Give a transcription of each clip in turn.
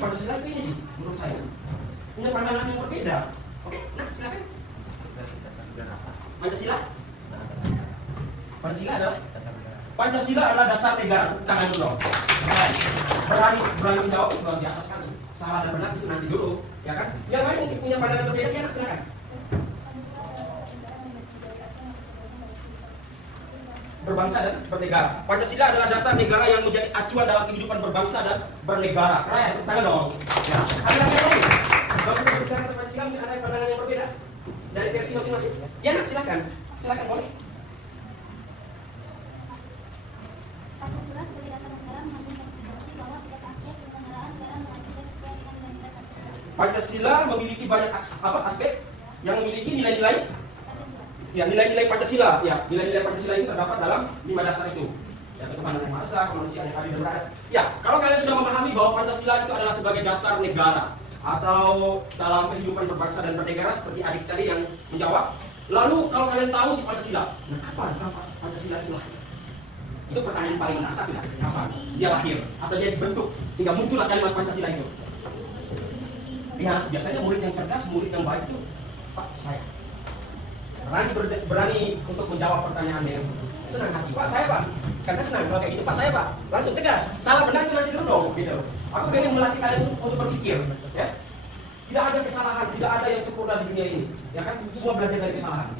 Pancasila itu ini sih, menurut saya punya pandangan yang berbeda. Oke, nah silakan. Pancasila adalah dasar negara. Tangan dulu. Berani menjawab luar biasa sekali. Salah dan benar itu nanti dulu, ya kan? Yang lain mungkin punya pandangan berbeda, ya silakan. Berbangsa dan bernegara. Pancasila adalah dasar negara yang menjadi acuan dalam kehidupan berbangsa dan bernegara. Keren, tangan dong. Ya. Ada lagi yang lain? Kalau kita berbicara tentang Pancasila, mungkin ada pandangan yang berbeda dari versi masing-masing. Ya, nak, silakan. Silakan, boleh. Pancasila sebagai dasar negara mengandung konsiderasi bahwa setiap aspek penyelenggaraan negara melanjutkan sesuai dengan nilai-nilai Pancasila. Pancasila memiliki banyak aspek yang memiliki nilai-nilai. Ya, nilai-nilai Pancasila. Ya, nilai-nilai Pancasila itu terdapat dalam 5 dasar itu. Ya, ketuhanan yang maha esa, kemanusiaan yang adil dan beradab. Ya, kalau kalian sudah memahami bahwa Pancasila itu adalah sebagai dasar negara atau dalam kehidupan berbangsa dan bernegara seperti adik tadi yang menjawab. Lalu kalau kalian tahu si Pancasila, nah kapan Pancasila itu lahir? Itu pertanyaan paling mendasar sudah. Kapan dia lahir atau dia dibentuk sehingga muncullah kalimat Pancasila itu? Ya, biasanya murid yang cerdas, murid yang baik itu Pak saya berani untuk menjawab pertanyaan dengan senang hati. Pak saya Pak, kan saya senang kalau kayak gitu. Pak saya Pak, langsung tegas. Salah benar itu nanti dulu gitu. Aku ingin melatih kalian untuk berpikir, ya. Tidak ada kesalahan, tidak ada yang sempurna di dunia ini, ya kan? Semua belajar dari kesalahan.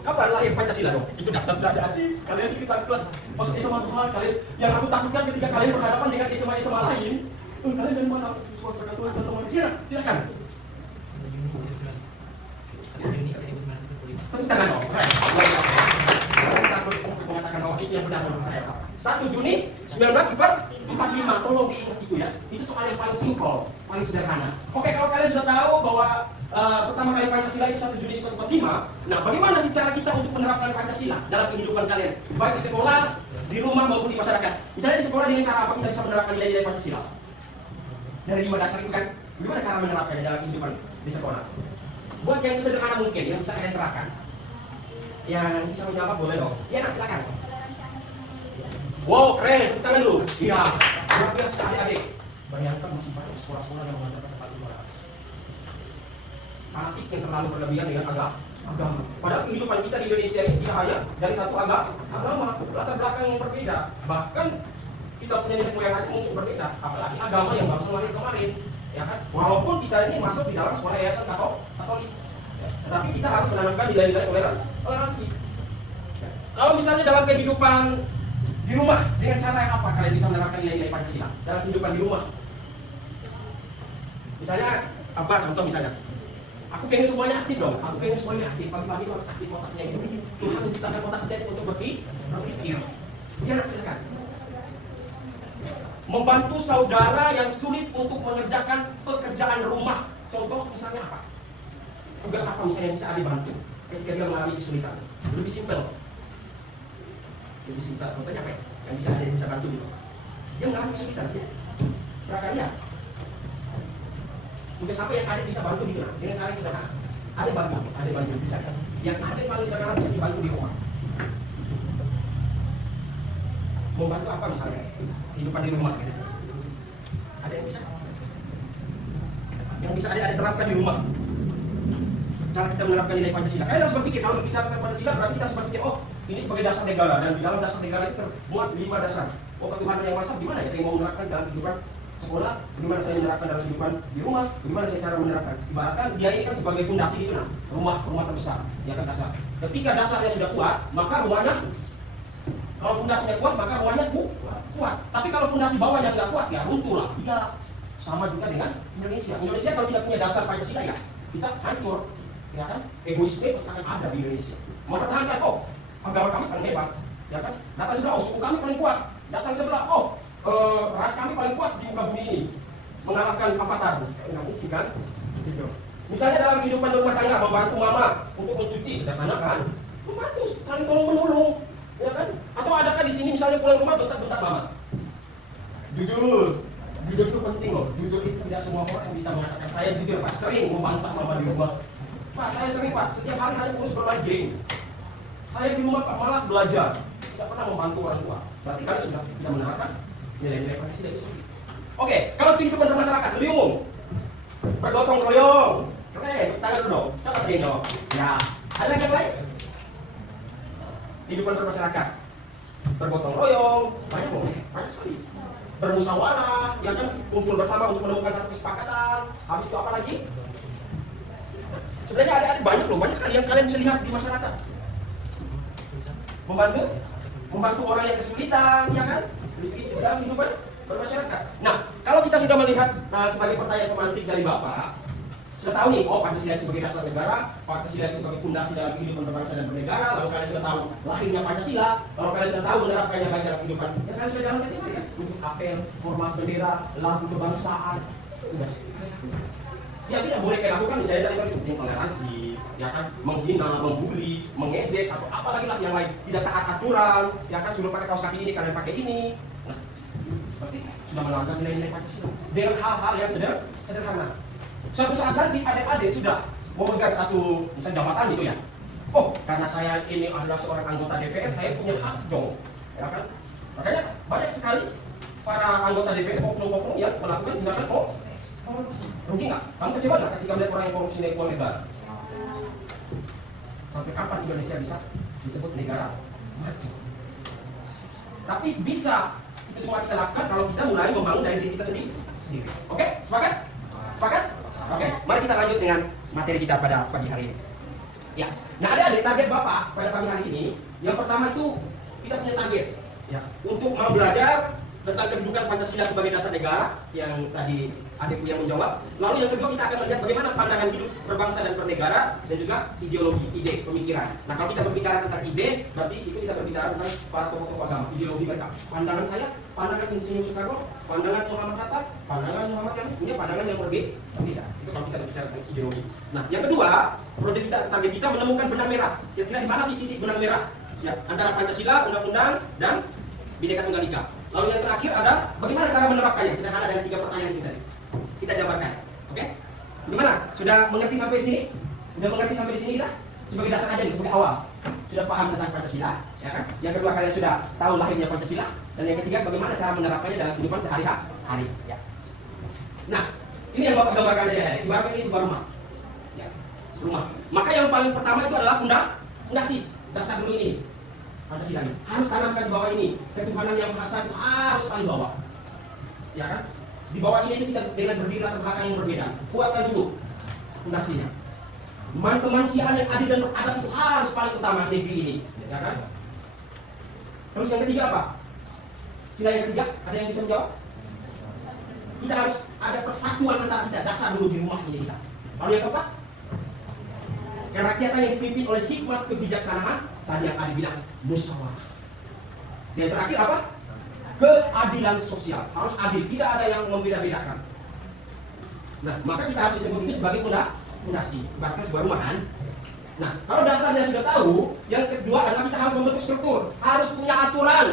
Kapan lahir Pancasila dong? Itu dasar sudah ada. Kalian sekitar kelas masuk SMA kalian. Yang aku takutkan ketika kalian berhadapan dengan SMA lain, kalian dari mana? Masyarakat Tuhan satu mana? Iya, silakan. Tepuk tangan dong. Saya takut untuk mengatakan bahwa itu yang benar menurut saya, Pak. 1 Juni 1945, tolong diingat itu ya. Itu soal yang paling simpel, paling sederhana. Oke, kalau kalian sudah tahu bahwa pertama kali Pancasila itu 1 Juni 1945, nah bagaimana sih cara kita untuk menerapkan Pancasila dalam kehidupan kalian? Baik di sekolah, di rumah maupun di masyarakat. Misalnya di sekolah dengan cara apa kita bisa menerapkan nilai-nilai Pancasila? Dari 5 dasar itu kan, bagaimana cara menerapkannya dalam kehidupan di sekolah? Buat yang sesederhana mungkin, yang bisa kalian terapkan. Yang bisa menjawab boleh dong. Iya, nak, silakan. Wow, keren. Tangan dulu. Iya. Luar biasa adik-adik. Bayangkan masih banyak sekolah-sekolah yang mengajarkan tempat ibadah. Fanatik yang terlalu berlebihan dengan agama. Padahal kehidupan kita di Indonesia ini tidak hanya dari satu agama, latar belakang yang berbeda. Bahkan kita punya nenek moyang aja mungkin berbeda. Apalagi agama yang baru lahir kemarin, ya kan? Walaupun kita ini masuk di dalam sekolah yayasan Katolik, tetapi kita harus menanamkan nilai-nilai toleransi. Kalau misalnya dalam kehidupan di rumah, dengan cara yang apa kalian bisa menerapkan nilai-nilai Pancasila dalam kehidupan di rumah? Misalnya apa? Contoh misalnya, aku pengen semuanya aktif dong. Aku pengen semuanya aktif. Pagi-pagi harus aktif otaknya. Tuhan menciptakan otak kita untuk berpikir. Ya, silakan. Membantu saudara yang sulit untuk mengerjakan pekerjaan rumah. Contoh misalnya apa? Tugas apa misalnya yang bisa adik bantu ketika dia mengalami kesulitan? Lebih simpel. Lebih simpel. Contohnya apa ya? Yang bisa adik bisa bantu gitu. Dia mengalami kesulitan, ya. Prakarya. Tugas apa yang adik bisa bantu gitu? Dengan cara yang sederhana. Adik bantu bisa kan? Yang adik paling sederhana bisa dibantu di rumah. Membantu apa misalnya? Kehidupan di rumah gitu. Ada yang bisa? Yang bisa adik terapkan di rumah. Cara kita menerapkan nilai Pancasila. Kalian harus berpikir, kalau bicara tentang Pancasila berarti kita harus berpikir, oh ini sebagai dasar negara, dan di dalam dasar negara itu termuat 5 dasar. Oh, ketuhanan yang maha esa, gimana ya saya mau menerapkan dalam kehidupan sekolah, bagaimana saya menerapkan dalam kehidupan di rumah, bagaimana saya cara menerapkan. Ibaratkan dia ini kan sebagai fondasi itu, nah, rumah terbesar, dia kan dasar. Ketika dasarnya sudah kuat, maka rumahnya, kalau fondasinya kuat, maka rumahnya kuat. Tapi kalau fondasi bawahnya nggak kuat, ya runtuh lah. Iya, sama juga dengan Indonesia. Indonesia kalau tidak punya dasar Pancasila, ya kita hancur. Ya kan, egoisme pasti akan ada di Indonesia. Mempertahankan, oh agama kami paling hebat, ya kan. Datang sebelah, oh suku kami paling kuat. Datang sebelah, oh ras kami paling kuat di muka bumi ini, mengalahkan Avatar. Nggak mungkin kan? Gitu. Misalnya dalam kehidupan rumah tangga, membantu mama untuk mencuci, sederhana kan? Membantu, saling tolong menolong, ya kan? Atau adakah di sini misalnya pulang rumah bentak-bentak mama? Jujur itu penting loh. Jujur itu tidak semua orang yang bisa mengatakan saya jujur Pak, sering membantah mama di rumah. Pak, saya sering Pak, setiap hari hanya urus bermain game. Saya di rumah Pak malas belajar, tidak pernah membantu orang tua. Berarti kalian sudah tidak menerapkan nilai-nilai Pancasila itu. Oke, kalau kehidupan bermasyarakat lebih umum. Bergotong royong. Keren, tangan dulu dong. Coba dong. Ya, ada lagi yang lain? Kehidupan bermasyarakat. Bergotong royong, banyak sekali. Bermusyawarah, ya kan, kumpul bersama untuk menemukan satu kesepakatan. Habis itu apa lagi? Sebenarnya ada banyak loh, banyak sekali yang kalian bisa lihat di masyarakat. Membantu orang yang kesulitan, ya kan? Itu dalam kehidupan bermasyarakat. Nah, kalau kita sudah melihat sebagai pertanyaan pemantik dari Bapak, sudah tahu nih, oh Pancasila itu sebagai dasar negara, Pancasila itu sebagai fondasi dalam kehidupan berbangsa dan bernegara, lalu kalian sudah tahu lahirnya Pancasila, kalau kalian sudah tahu menerapkannya baik dalam kehidupan, ya kalian sudah jalankan itu ya, untuk apel, hormat bendera, lagu kebangsaan, sudah. Ya tidak boleh kayak lakukan misalnya dari itu intoleransi, ya kan, menghina, membuli, mengejek atau apalagi lah yang lain, tidak taat aturan, ya kan, suruh pakai kaos kaki ini kalian pakai ini. Nah, berarti sudah melanggar nilai-nilai Pancasila dengan hal-hal yang sederhana. Suatu saat nanti adik-adik sudah memegang satu misalnya jabatan gitu ya. Oh, karena saya ini adalah seorang anggota DPR, saya punya hak dong, ya kan? Makanya banyak sekali para anggota DPR oknum-oknum yang melakukan tindakan korupsi. Rugi nggak? Kamu kecewa nggak ketika melihat orang yang korupsi naik uang negara? Sampai kapan Indonesia bisa disebut negara maju? Tapi bisa itu semua kita lakukan kalau kita mulai membangun dari diri kita sendiri. Oke, sepakat? Sepakat? Oke, mari kita lanjut dengan materi kita pada pagi hari ini. Ya, nah ada target Bapak pada pagi hari ini. Yang pertama itu kita punya target, ya, untuk mau belajar tentang kedudukan Pancasila sebagai dasar negara yang tadi adikku yang menjawab. Lalu yang kedua kita akan melihat bagaimana pandangan hidup berbangsa dan bernegara dan juga ideologi, ide, pemikiran. Nah kalau kita berbicara tentang ide, berarti itu kita berbicara tentang para tokoh-tokoh agama, ideologi mereka. Pandangan saya, pandangan Insinyur Soekarno, pandangan Muhammad Hatta, pandangan Muhammad yang punya pandangan yang berbeda. Itu kalau kita berbicara tentang ideologi. Nah yang kedua, proyek kita, target kita menemukan benang merah. Kira-kira di mana sih titik benang merah? Ya, antara Pancasila, Undang-Undang, dan Bhinneka Tunggal Ika. Lalu yang terakhir ada bagaimana cara menerapkannya. Sederhana dengan 3 pertanyaan itu tadi. Kita jabarkan. Oke? Gimana? Sudah mengerti sampai di sini? Sudah mengerti sampai di sini kita? Sebagai dasar aja nih, sebagai awal. Sudah paham tentang Pancasila, ya kan? Yang kedua kalian sudah tahu lahirnya Pancasila, dan yang ketiga bagaimana cara menerapkannya dalam kehidupan sehari-hari. Ya. Nah, ini yang Bapak gambarkan aja ya. Ibaratkan ini sebuah rumah. Ya, rumah. Maka yang paling pertama itu adalah fondasi. Dasar dulu ini. Pancasila ini harus tanamkan di bawah ini. Ketuhanan yang Maha Esa itu harus paling bawah, ya kan? Di bawah ini kita dengan berdiri latar belakang yang berbeda. Kuatkan dulu fondasinya. Kemanusiaan yang adil dan beradab itu harus paling utama negeri ini, ya kan? Terus yang ketiga apa? Sila yang ketiga, ada yang bisa menjawab? Kita harus ada persatuan antara kita, dasar dulu di rumah ini kita. Lalu yang keempat, kerakyatan yang dipimpin oleh hikmat kebijaksanaan. Tadi yang ada bilang musyawarah. Dan terakhir apa? Keadilan sosial. Harus adil, tidak ada yang membeda-bedakan. Nah, maka kita harus disebut ini sebagai fondasi, bahkan sebuah rumah kan. Nah, kalau dasarnya sudah tahu, yang kedua adalah kita harus membentuk struktur, harus punya aturan,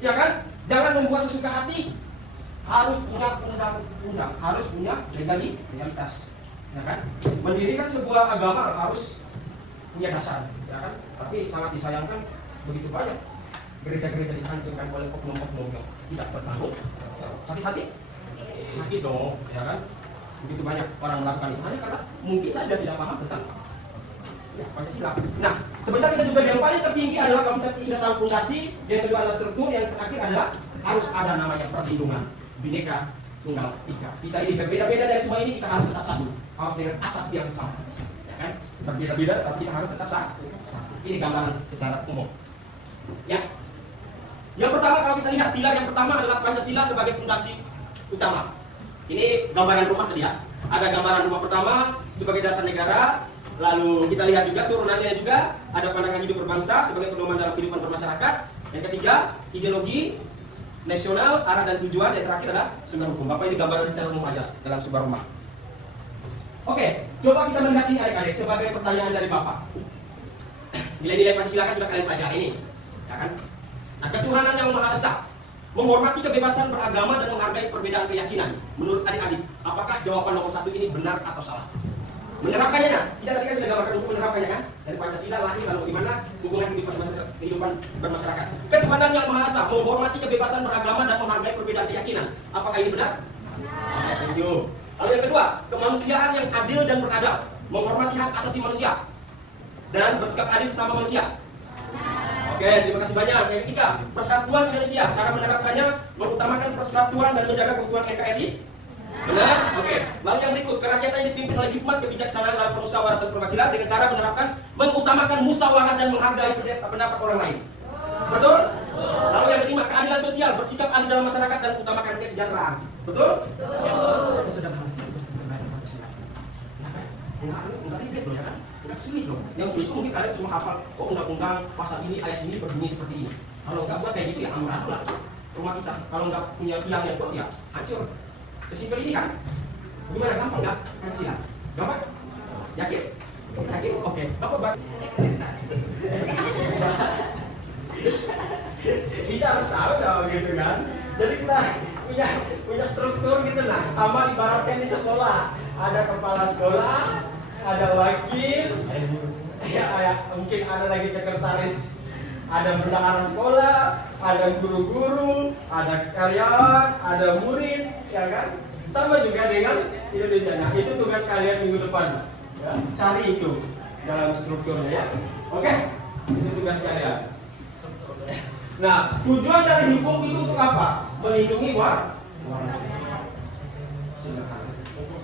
ya kan? Jangan membuat sesuka hati. Harus punya undang-undang, harus punya legalitas, ya kan? Mendirikan sebuah agama harus punya dasar, ya kan? Tapi sangat disayangkan begitu banyak gereja-gereja dihancurkan oleh oknum-oknum yang tidak bertanggung. Sakit hati? Sakit dong, ya kan? Begitu banyak orang melakukan itu hanya karena mungkin saja tidak paham tentang ya, Pancasila. Nah, sebentar kita juga yang paling tertinggi adalah kalau kita sudah tahu fondasi, yang kedua adalah struktur, yang terakhir adalah harus ada namanya perlindungan Bhinneka Tunggal Ika. Kita ini berbeda-beda dari semua ini, kita harus tetap satu, harus dengan atap yang sama. Kan? Berbeda-beda, tapi kita harus tetap satu. Ini gambaran secara umum. Ya. Yang pertama kalau kita lihat pilar yang pertama adalah Pancasila sebagai fondasi utama. Ini gambaran rumah tadi ya. Ada gambaran rumah pertama sebagai dasar negara. Lalu kita lihat juga turunannya juga ada pandangan hidup berbangsa sebagai pedoman dalam kehidupan bermasyarakat. Yang ketiga ideologi nasional, arah dan tujuan. Yang terakhir adalah sumber hukum. Bapak ini gambaran secara umum aja dalam sebuah rumah. Oke, coba kita melihat ini adik-adik sebagai pertanyaan dari Bapak. Nilai-nilai Pancasila kan sudah kalian pelajari ini, ya kan? Nah, ketuhanan yang Maha Esa, menghormati kebebasan beragama dan menghargai perbedaan keyakinan. Menurut adik-adik, apakah jawaban nomor 1 ini benar atau salah? Menerapkannya, nah, kita tadi kan sudah gambarkan untuk menerapkannya kan? Dari Pancasila lahir lalu gimana hubungan kehidupan bermasyarakat. Ketuhanan yang Maha Esa, menghormati kebebasan beragama dan menghargai perbedaan keyakinan. Apakah ini benar? Oke, thank you. Lalu yang kedua, kemanusiaan yang adil dan beradab, menghormati hak asasi manusia dan bersikap adil sesama manusia. Oke, terima kasih banyak. Yang ketiga, Persatuan Indonesia, cara menerapkannya mengutamakan persatuan dan menjaga keutuhan NKRI. Benar? Oke. Lalu yang berikut, kerakyatan yang dipimpin oleh hikmat kebijaksanaan dalam permusyawaratan perwakilan dengan cara menerapkan mengutamakan musyawarah dan menghargai pendapat orang lain. Betul? Lalu yang kelima, keadilan sosial, bersikap adil dalam masyarakat dan utamakan kesejahteraan. Betul? Betul. Sesederhana itu. Enggak ribet loh ya kan? Enggak sulit loh. Yang sulit itu mungkin kalian cuma hafal, oh undang-undang pasal ini, ayat ini berbunyi seperti ini. Kalau enggak buat kayak gitu ya amburadul lah rumah kita. Kalau enggak punya tiang yang kuat ya hancur. Sesimpel ini kan? Gimana, gampang enggak? Kan siap. Gampang? Yakin? Yakin? Oke. Bapak kita harus tahu dong gitu kan. Jadi kita punya struktur gitu lah. Sama ibaratnya di sekolah. Ada kepala sekolah, ada wakil, ya, mungkin ada lagi sekretaris, ada bendahara sekolah, ada guru-guru, ada karyawan, ada murid, ya kan? Sama juga dengan Indonesia. Nah, itu tugas kalian minggu depan. Ya, cari itu dalam strukturnya ya. Oke, itu tugas kalian. Nah, tujuan dari hukum itu untuk apa? Melindungi warga.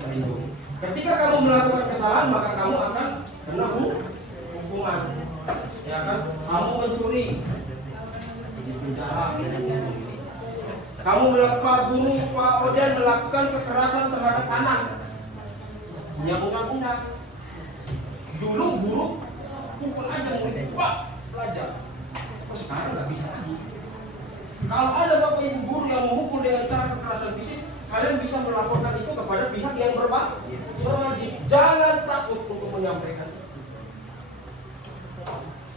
Melindungi. Ketika kamu melakukan kesalahan, maka kamu akan kena hukuman. Ya kan? Kamu mencuri, di penjara. Kamu melakukan guru Pak Oden melakukan kekerasan terhadap anak. Punya undang-undang. Dulu guru pukul aja murid, Pak, belajar. Kok sekarang nggak bisa lagi? Kalau ada bapak ibu guru yang memukul dengan cara kekerasan fisik, kalian bisa melaporkan itu kepada pihak yang berwajib. Jangan takut untuk menyampaikan.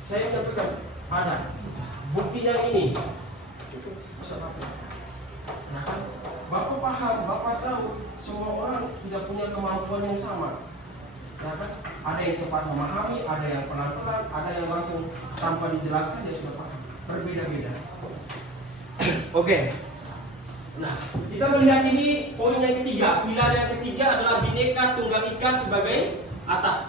Saya menyampaikan ada buktinya ini. Nah kan, bapak paham, bapak tahu semua orang tidak punya kemampuan yang sama. Nah kan, ada yang cepat memahami, ada yang pelan-pelan, ada yang langsung tanpa dijelaskan dia sudah paham. Berbeda-beda. Oke. Nah, kita melihat ini poin yang ketiga. Pilar yang ketiga adalah Bhinneka Tunggal Ika sebagai atap.